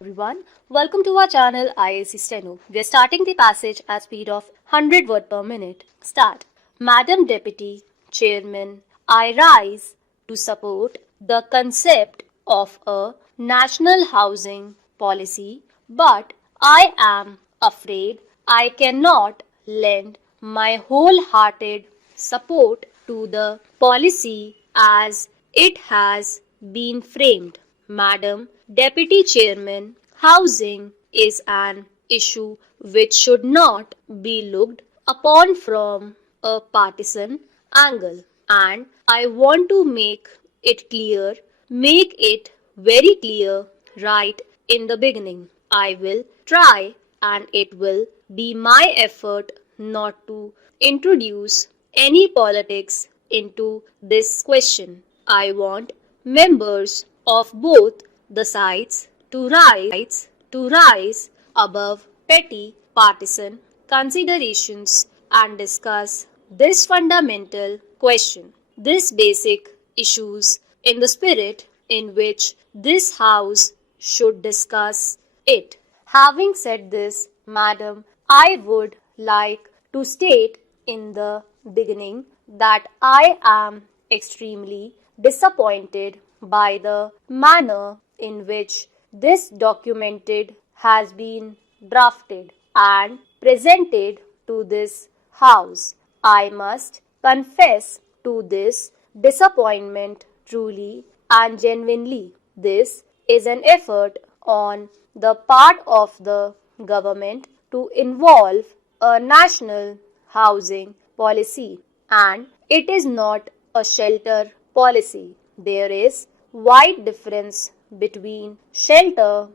everyone. Welcome to our channel IAC Steno. We are starting the passage at speed of 100 word per minute. Start. Madam Deputy Chairman, I rise to support the concept of a national housing policy, but I am afraid I cannot lend my wholehearted support to the policy as it has been framed. Madam Deputy Chairman, housing is an issue which should not be looked upon from a partisan angle, and I want to make it very clear right in the beginning. I will try and it will be my effort not to introduce any politics into this question. I want members of both the sides to rise above petty partisan considerations and discuss this fundamental question, these basic issues in the spirit in which this House should discuss it. Having said this, Madam, I would like to state in the beginning that I am extremely disappointed by the manner in which this document has been drafted and presented to this House. I must confess to this disappointment truly and genuinely. This is an effort on the part of the government to involve a national housing policy, and it is not a shelter policy. There is wide difference between shelter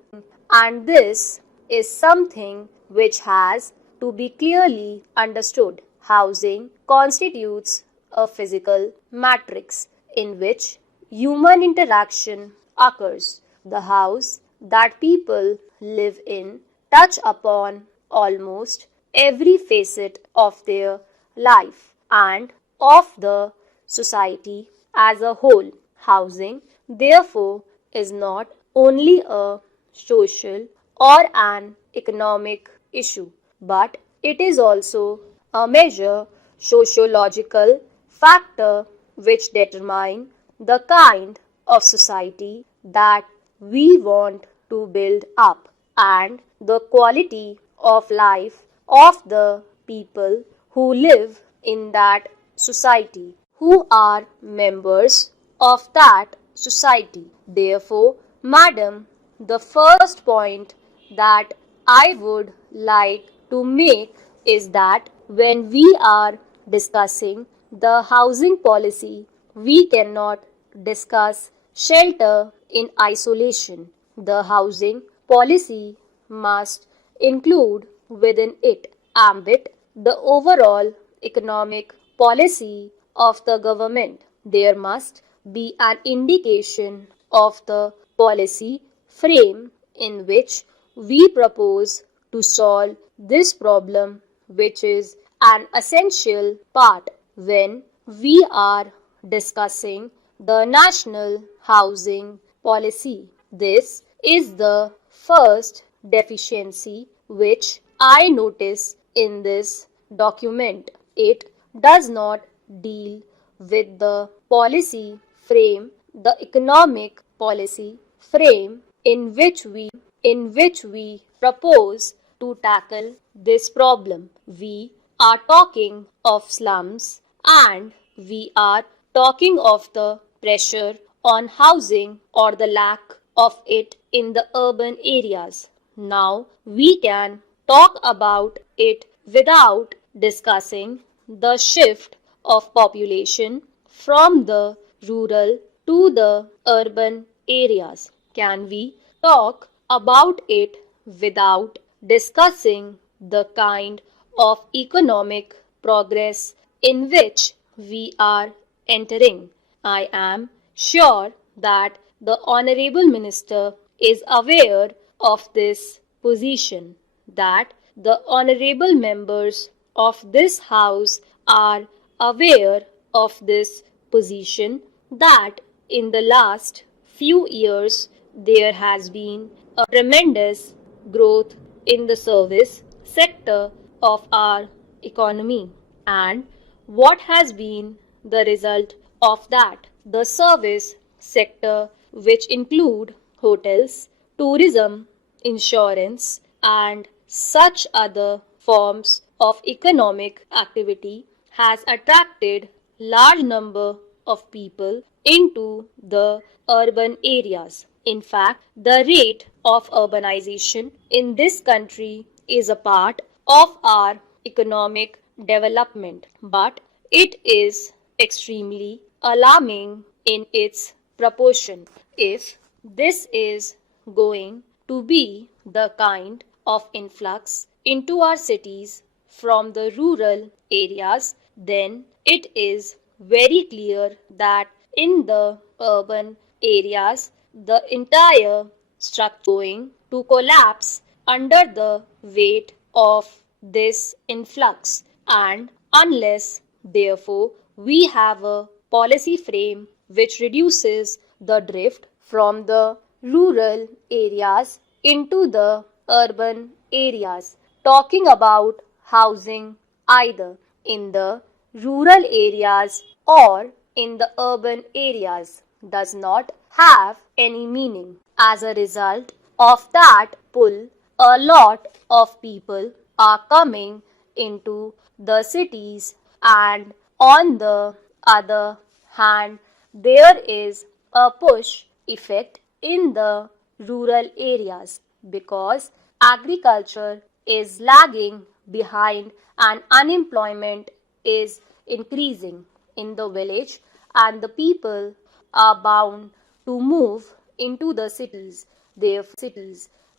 and this is something which has to be clearly understood. Housing constitutes a physical matrix in which human interaction occurs. The house that people live in touch upon almost every facet of their life and of the society as a whole. Housing, therefore, is not only a social or an economic issue, but it is also a major sociological factor which determine the kind of society that we want to build up and the quality of life of the people who live in that society, who are members of that society. Therefore, Madam, the first point that I would like to make is that when we are discussing the housing policy, we cannot discuss shelter in isolation. The housing policy must include within its ambit the overall economic policy of the government. There must be an indication of the policy frame in which we propose to solve this problem, which is an essential part when we are discussing the national housing policy. This is the first deficiency which I notice in this document. It does not deal with the policy frame, the economic policy frame in which we propose to tackle this problem. We are talking of slums and we are talking of the pressure on housing or the lack of it in the urban areas. Now we can talk about it without discussing the shift of population from the rural to the urban areas. Can we talk about it without discussing the kind of economic progress in which we are entering? I am sure that the Honorable Minister is aware of this position, that the Honorable members of this House are aware of this position, that in the last few years there has been a tremendous growth in the service sector of our economy. And what has been the result of that? The service sector, which include hotels, tourism, insurance, and such other forms of economic activity, has attracted large number of people into the urban areas. In fact, the rate of urbanization in this country is a part of our economic development, but it is extremely alarming in its proportion. If this is going to be the kind of influx into our cities from the rural areas, then it is very clear that in the urban areas, the entire structure going to collapse under the weight of this influx. And unless, therefore, we have a policy frame which reduces the drift from the rural areas into the urban areas, talking about housing either in the rural areas or in the urban areas does not have any meaning. As a result of that pull, a lot of people are coming into the cities, and on the other hand, there is a push effect in the rural areas because agriculture is lagging behind and unemployment is increasing in the village, and the people are bound to move into the cities.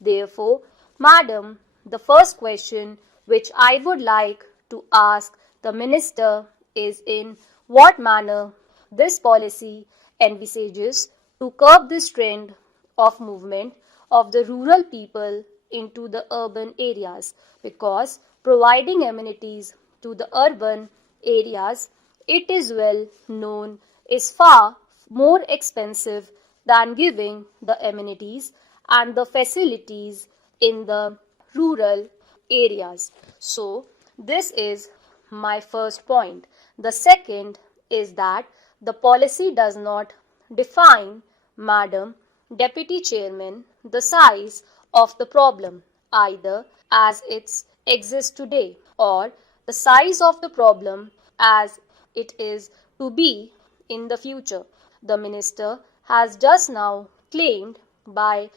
Therefore, madam, the first question which I would like to ask the minister is in what manner this policy envisages to curb this trend of movement of the rural people into the urban areas, because providing amenities to the urban areas, it is well known, is far more expensive than giving the amenities and the facilities in the rural areas. So, this is my first point. The second is that the policy does not define, Madam Deputy Chairman, the size of the problem either as it exists today or the size of the problem as it is to be in the future. The minister has just now claimed by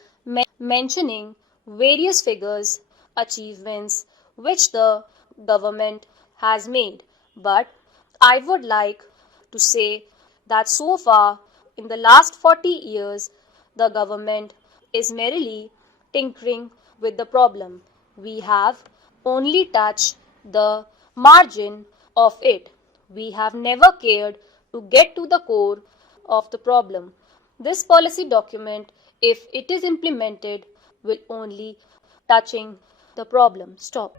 mentioning various figures, achievements which the government has made. But I would like to say that so far in the last 40 years, the government is merely tinkering with the problem. We have only touched the margin of it. We have never cared to get to the core of the problem. This policy document, if it is implemented, will only touching the problem. Stop.